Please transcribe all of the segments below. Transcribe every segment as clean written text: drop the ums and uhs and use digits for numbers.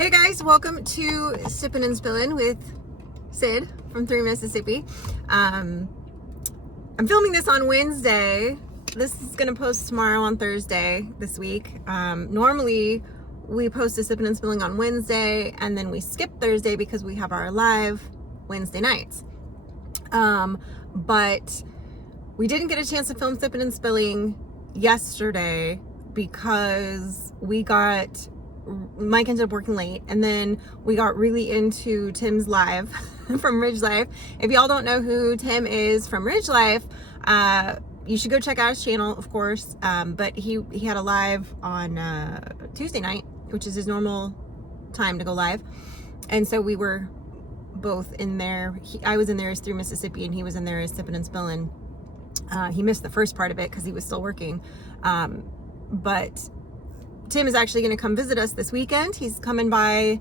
Hey guys, welcome to Sippin Spillin with Syd from 3 Mississippi. I'm filming this on Wednesday. This is going to post tomorrow on Thursday this week. Normally we post a Sippin Spilling on Wednesday and then we skip Thursday because we have our live Wednesday nights. But we didn't get a chance to film Sippin Spilling yesterday because Mike ended up working late, and then we got really into Tim's live from Ridge Life. If y'all don't know who Tim is from Ridge Life, you should go check out his channel, of course. But he had a live on Tuesday night, which is his normal time to go live, and so we were both in there. I was in there as 3 Mississippi, and he was in there as Sippin' and Spillin'. He missed the first part of it because he was still working, but Tim is actually going to come visit us this weekend. He's coming by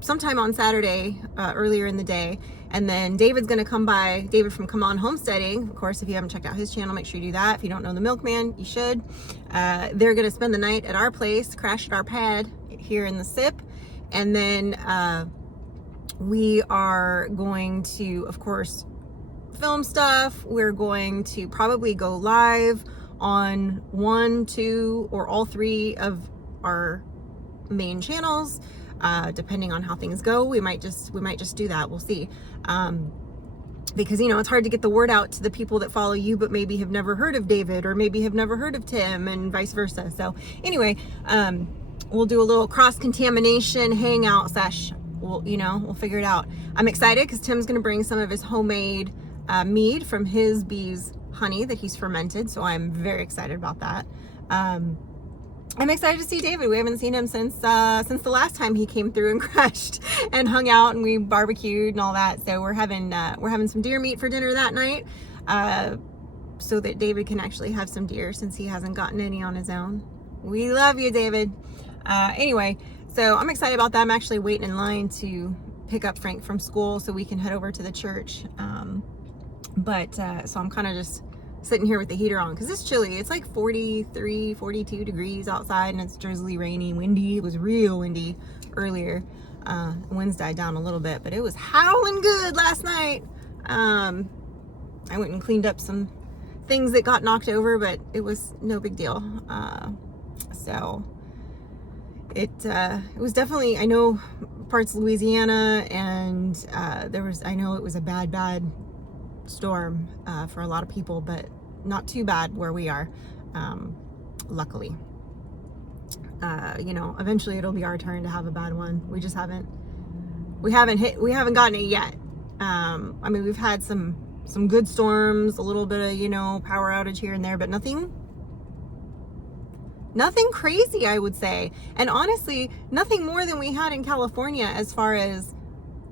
sometime on Saturday, earlier in the day. And then David's going to come by, David from Come On Homesteading. Of course, if you haven't checked out his channel, make sure you do that. If you don't know the milkman, you should. They're going to spend the night at our place, crash at our pad here in the SIP. And then we are going to, of course, film stuff. We're going to probably go live on 1, 2, or all 3 of our main channels, depending on how things go. We might just do that. We'll see. Because it's hard to get the word out to the people that follow you, but maybe have never heard of David, or maybe have never heard of Tim, and vice versa. So anyway, we'll do a little cross-contamination hangout sesh. We'll figure it out. I'm excited because Tim's going to bring some of his homemade mead from his bees' honey that he's fermented, so I'm very excited about that. I'm excited to see David. We haven't seen him since the last time he came through and crashed and hung out, and we barbecued and all that. So we're having some deer meat for dinner that night, so that David can actually have some deer since he hasn't gotten any on his own. We love you, David. Anyway, so I'm excited about that. I'm actually waiting in line to pick up Frank from school so we can head over to the church. So I'm kind of just sitting here with the heater on because it's chilly. It's like 43, 42 degrees outside, and it's drizzly, rainy, windy. It was real windy earlier. Winds died down a little bit, but it was howling good last night. I went and cleaned up some things that got knocked over, but it was no big deal. So it was definitely, I know parts of Louisiana, and I know it was a bad storm for a lot of people, but not too bad where we are, luckily. Eventually it'll be our turn to have a bad one. We haven't gotten it yet. We've had some good storms, a little bit of power outage here and there, but nothing crazy, I would say. And honestly, nothing more than we had in California as far as,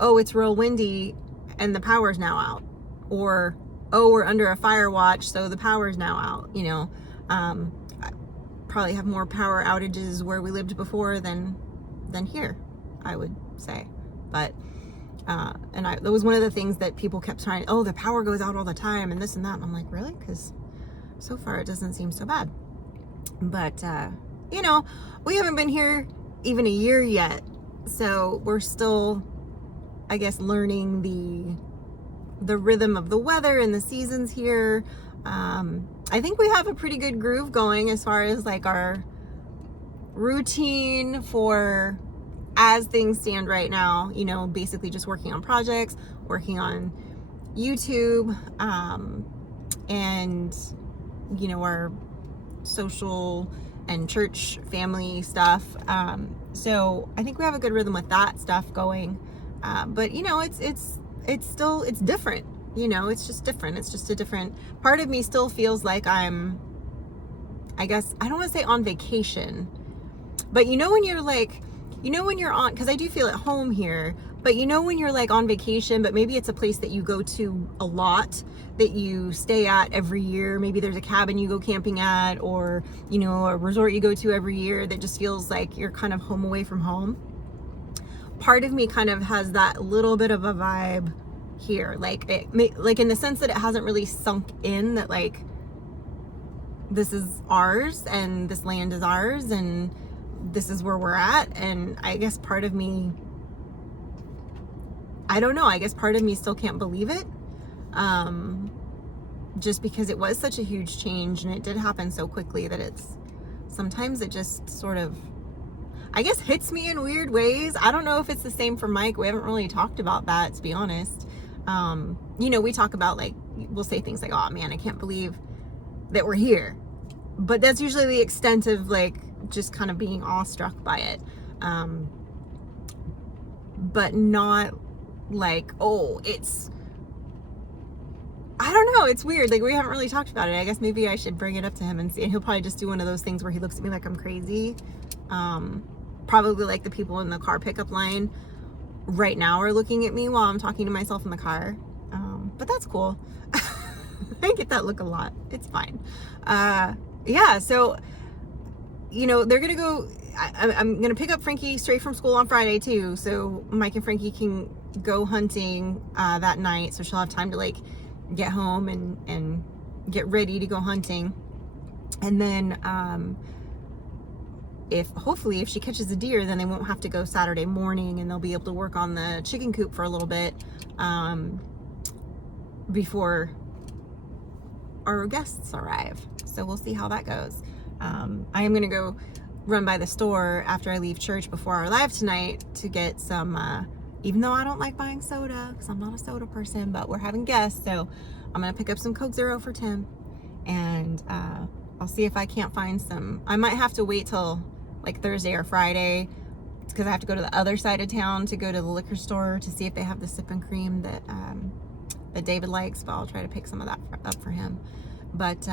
oh, it's real windy and the power's now out. Or, oh, we're under a fire watch, so the power's now out. I probably have more power outages where we lived before than here, I would say. But that was one of the things that people kept trying. Oh, the power goes out all the time, and this and that. And I'm like, really? Because so far it doesn't seem so bad. But we haven't been here even a year yet, so we're still, I guess, learning the rhythm of the weather and the seasons here. I think we have a pretty good groove going as far as like our routine for as things stand right now, basically just working on projects, working on YouTube, and our social and church family stuff. So I think we have a good rhythm with that stuff going. But it's different, it's just different. It's just a different part of me still feels like I guess, I don't want to say on vacation, but when you're on, because I do feel at home here, but when you're like on vacation, but maybe it's a place that you go to a lot, that you stay at every year. Maybe there's a cabin you go camping at, or, a resort you go to every year that just feels like you're kind of home away from home. Part of me kind of has that little bit of a vibe here, like in the sense that it hasn't really sunk in that like this is ours and this land is ours and this is where we're at. And I guess part of me, I don't know, I guess part of me still can't believe it. Just because it was such a huge change and it did happen so quickly that sometimes it just sort of, I guess, hits me in weird ways. I don't know if it's the same for Mike. We haven't really talked about that, to be honest. We talk about, like, we'll say things like, oh man, I can't believe that we're here. But that's usually the extent of, like, just kind of being awestruck by it. But not like, oh, I don't know, it's weird. Like, we haven't really talked about it. I guess maybe I should bring it up to him and see. And he'll probably just do one of those things where he looks at me like I'm crazy. Probably like the people in the car pickup line right now are looking at me while I'm talking to myself in the car. But that's cool. I get that look a lot. It's fine. Yeah, so, they're going to go, I'm going to pick up Frankie straight from school on Friday too. So Mike and Frankie can go hunting that night. So she'll have time to, like, get home and get ready to go hunting. And then hopefully if she catches a deer, then they won't have to go Saturday morning, and they'll be able to work on the chicken coop for a little bit before our guests arrive. So we'll see how that goes. I am gonna go run by the store after I leave church before our live tonight to get some even though I don't like buying soda because I'm not a soda person, but we're having guests, so I'm gonna pick up some Coke Zero for Tim, and I'll see if I can't find some. I might have to wait till like Thursday or Friday because I have to go to the other side of town to go to the liquor store to see if they have the Sippin Cream that David likes, but I'll try to pick some of that up for him. But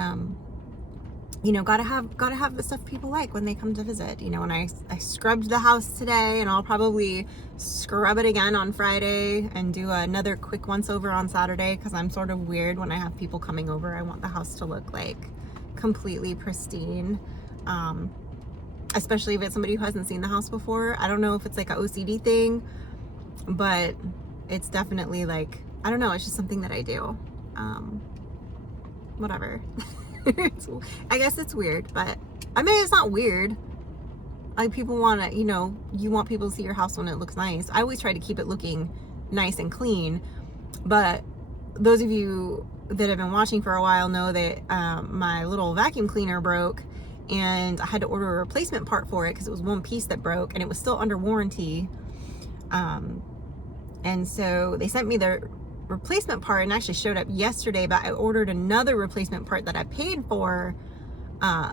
gotta have the stuff people like when they come to visit. And I scrubbed the house today, and I'll probably scrub it again on Friday and do another quick once over on Saturday because I'm sort of weird when I have people coming over. I want the house to look like completely pristine, especially if it's somebody who hasn't seen the house before. I don't know if it's like a OCD thing, but it's definitely like, I don't know, it's just something that I do. Whatever. I guess it's weird, but I mean, it's not weird. Like, people want to, you want people to see your house when it looks nice. I always try to keep it looking nice and clean, but those of you that have been watching for a while know that my little vacuum cleaner broke, and I had to order a replacement part for it because it was one piece that broke and it was still under warranty. And so they sent me the replacement part and actually showed up yesterday, but I ordered another replacement part that I paid for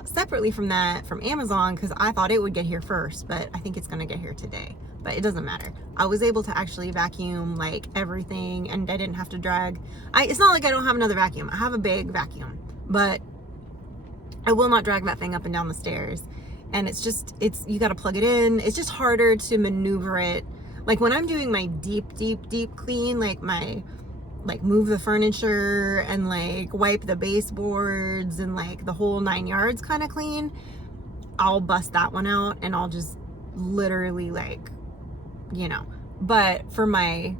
separately from Amazon because I thought it would get here first, but I think it's gonna get here today. But it doesn't matter. I was able to actually vacuum like everything, and I didn't have to drag. It's not like I don't have another vacuum. I have a big vacuum, but I will not drag that thing up and down the stairs. And you got to plug it in. It's just harder to maneuver it. Like when I'm doing my deep clean, like move the furniture and like wipe the baseboards and like the whole 9 yards kind of clean, I'll bust that one out and I'll just literally but for my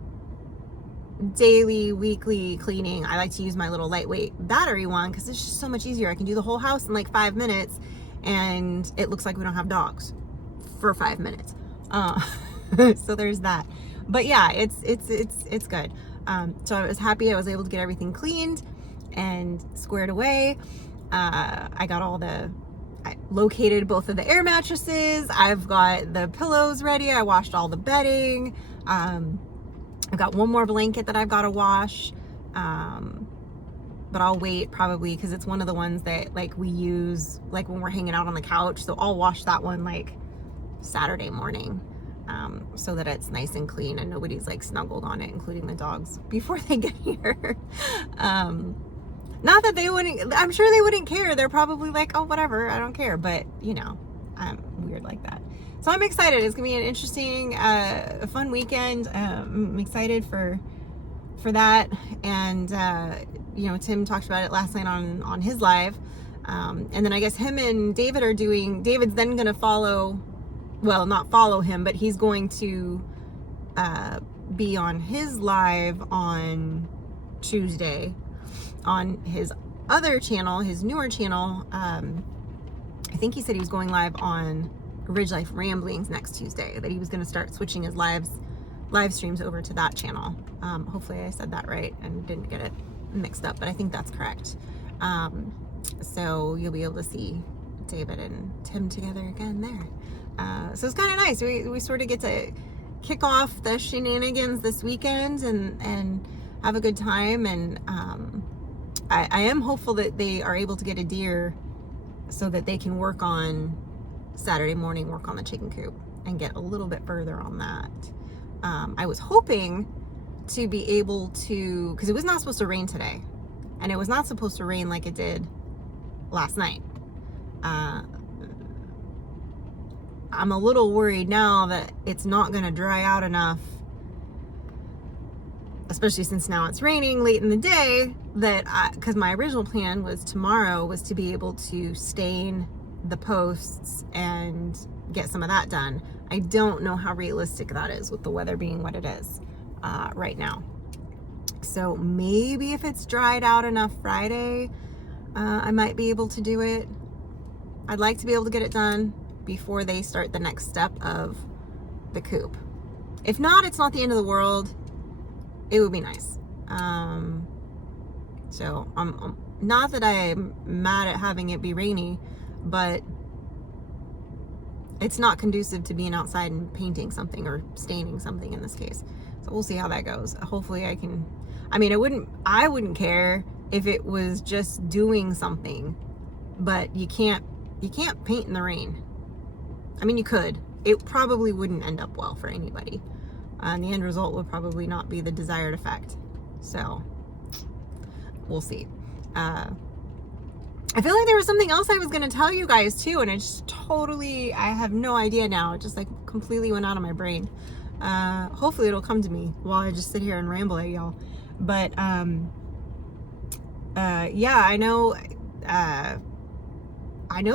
daily, weekly cleaning, I like to use my little lightweight battery one because it's just so much easier. I can do the whole house in like 5 minutes and it looks like we don't have dogs for 5 minutes. So there's that. But yeah, it's good. So I was happy I was able to get everything cleaned and squared away. I located both of the air mattresses. I've got the pillows ready. I washed all the bedding. I've got one more blanket that I've got to wash. But I'll wait probably because it's one of the ones that like we use like when we're hanging out on the couch. So I'll wash that one like Saturday morning. So that it's nice and clean and nobody's like snuggled on it, including the dogs, before they get here. Not that they wouldn't, I'm sure they wouldn't care. They're probably like, oh, whatever, I don't care. But I'm weird like that. So I'm excited. It's gonna be an interesting, fun weekend. I'm excited for that. And, Tim talked about it last night on his live. And then I guess him and David David's then gonna not follow him, but he's going to be on his live on Tuesday on his other channel, his newer channel. I think he said he was going live on Ridge Life Ramblings next Tuesday, that he was going to start switching his live streams over to that channel. Hopefully I said that right and didn't get it mixed up, but I think that's correct. So you'll be able to see David and Tim together again there. So it's kind of nice. We sort of get to kick off the shenanigans this weekend and have a good time. And I am hopeful that they are able to get a deer so that they can work on Saturday morning, work on the chicken coop and get a little bit further on that. I was hoping to be able to, because it was not supposed to rain today, and it was not supposed to rain like it did last night. I'm a little worried now that it's not going to dry out enough, especially since now it's raining late in the day, that because my original plan was tomorrow was to be able to stain the posts and get some of that done. I don't know how realistic that is with the weather being what it is right now. So maybe if it's dried out enough Friday, I might be able to do it. I'd like to be able to get it done before they start the next step of the coop. If not, it's not the end of the world. It would be nice. So I'm not that I'm mad at having it be rainy, but it's not conducive to being outside and painting something or staining something in this case. So we'll see how that goes. Hopefully I can, I mean, I wouldn't care if it was just doing something, but you can't paint in the rain. I mean, you could. It probably wouldn't end up well for anybody. And the end result would probably not be the desired effect. So we'll see. I feel like there was something else I was going to tell you guys too, and it's totally, I have no idea now. It just like completely went out of my brain. Hopefully it'll come to me while I just sit here and ramble at y'all. But yeah, I know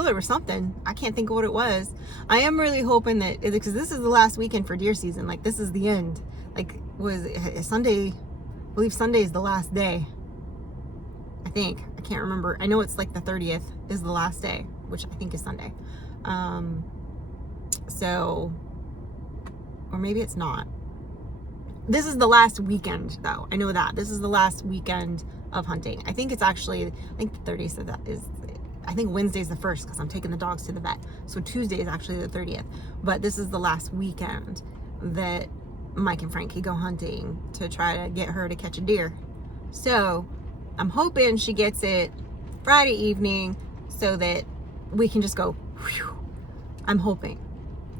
there was something. I can't think of what it was. I am really hoping that, because this is the last weekend for deer season, like this is the end. Like, was Sunday, I believe Sunday is the last day. I think. I can't remember. I know it's like the 30th is the last day, which I think is Sunday. So, or maybe it's not. This is the last weekend though. I know that. This is the last weekend of hunting. I think it's actually, I think the 30th, so that is, I think Wednesday's the 1st because I'm taking the dogs to the vet. So Tuesday is actually the 30th. But this is the last weekend that Mike and Frankie go hunting to try to get her to catch a deer. So I'm hoping she gets it Friday evening so that we can just go, whew. I'm hoping.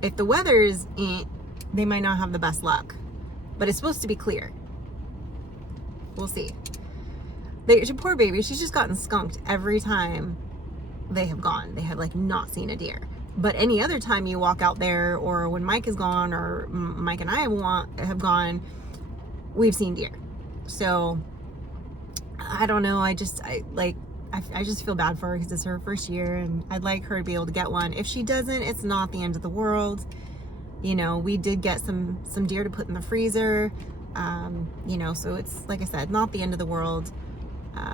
If the weather is they might not have the best luck. But it's supposed to be clear. We'll see. Poor baby, she's just gotten skunked every time they have gone. They have like not seen a deer. But any other time you walk out there, or when Mike is gone, or Mike and I have gone, we've seen deer. So I don't know. I just feel bad for her because it's her first year, and I'd like her to be able to get one. If she doesn't, it's not the end of the world. You know, we did get some deer to put in the freezer. You know, so it's, like I said, not the end of the world.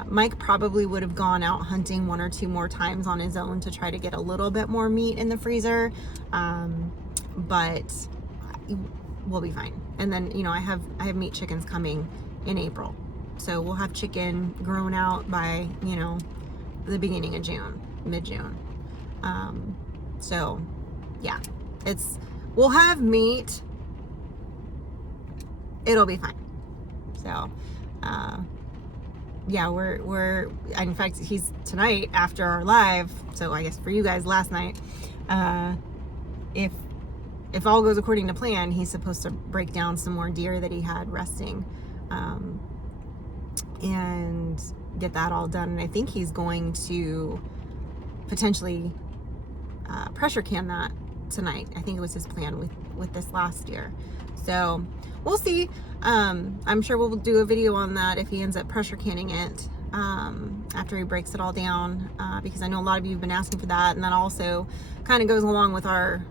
Mike probably would have gone out hunting 1 or 2 more times on his own to try to get a little bit more meat in the freezer. But we'll be fine. And then, you know, I have meat chickens coming in April. So we'll have chicken grown out by, you know, the beginning of June, mid-June. So yeah, we'll have meat. It'll be fine. So, yeah, we're in fact, he's tonight after our live, so I guess for you guys last night, if all goes according to plan, he's supposed to break down some more deer that he had resting, and get that all done. And I think he's going to potentially pressure can that tonight. I think it was his plan with this last year. So we'll see. I'm sure we'll do a video on that if he ends up pressure canning it after he breaks it all down, because I know a lot of you have been asking for that, and that also kind of goes along with our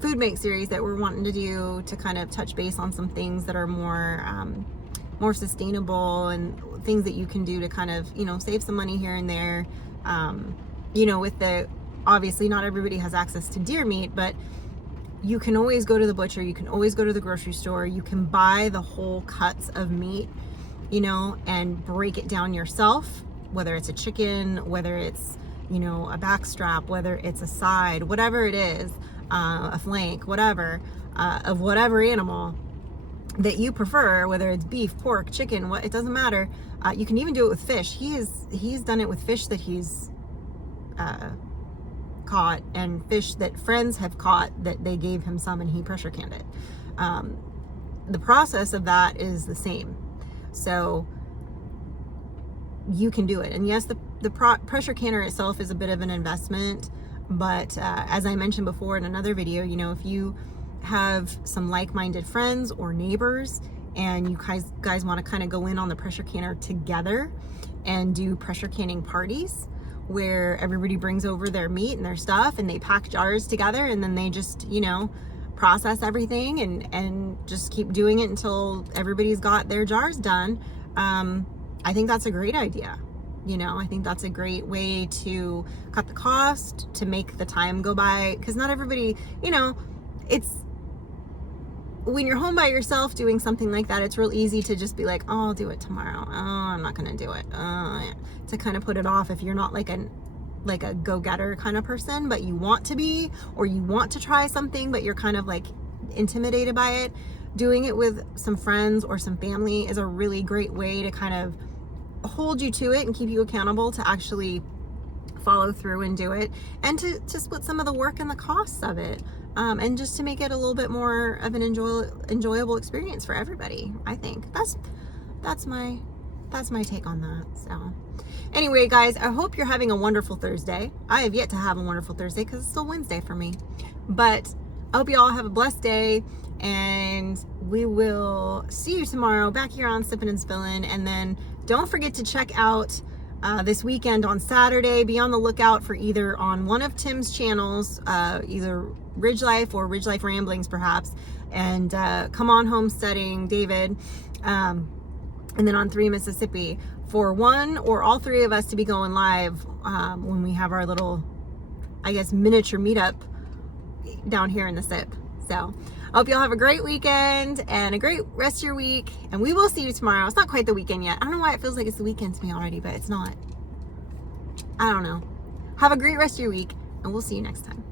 food make series that we're wanting to do, to kind of touch base on some things that are more sustainable, and things that you can do to kind of, you know, save some money here and there. You know, with the obviously not everybody has access to deer meat, but you can always go to the butcher, you can always go to the grocery store, you can buy the whole cuts of meat, you know, and break it down yourself, whether it's a chicken, whether it's, you know, a backstrap, whether it's a side, whatever it is, a flank, whatever, of whatever animal that you prefer, whether it's beef, pork, chicken, what, it doesn't matter. You can even do it with fish. He's done it with fish that he's caught, and fish that friends have caught that they gave him some and he pressure canned it. The process of that is the same. So you can do it. And yes, the pressure canner itself is a bit of an investment, but as I mentioned before in another video, you know, if you have some like-minded friends or neighbors and you guys want to kind of go in on the pressure canner together and do pressure canning parties where everybody brings over their meat and their stuff and they pack jars together and then they just, you know, process everything and just keep doing it until everybody's got their jars done. I think that's a great idea. You know, I think that's a great way to cut the cost, to make the time go by, because not everybody, you know, it's when you're home by yourself doing something like that, it's real easy to just be like, oh, I'll do it tomorrow. Oh, I'm not gonna do it. To kind of put it off if you're not like a go-getter kind of person, but you want to be, or you want to try something, but you're kind of like intimidated by it. Doing it with some friends or some family is a really great way to kind of hold you to it and keep you accountable to actually follow through and do it, and to split some of the work and the costs of it, and just to make it a little bit more of an enjoyable experience for everybody. I think that's my take on that. So anyway, guys, I hope you're having a wonderful Thursday. I have yet to have a wonderful Thursday because it's still Wednesday for me, but I hope you all have a blessed day, and we will see you tomorrow back here on Sippin Spillin. And then don't forget to check out this weekend on Saturday. Be on the lookout for either on one of Tim's channels, either Ridge Life or Ridge Life Ramblings perhaps, and Come On Homesteading David, and then on 3 Mississippi, for one or all three of us to be going live when we have our little, I guess, miniature meetup down here in the SIP. So I hope y'all have a great weekend and a great rest of your week, and we will see you tomorrow. It's not quite the weekend yet. I don't know why it feels like it's the weekend to me already, but it's not. I don't know. Have a great rest of your week, and we'll see you next time.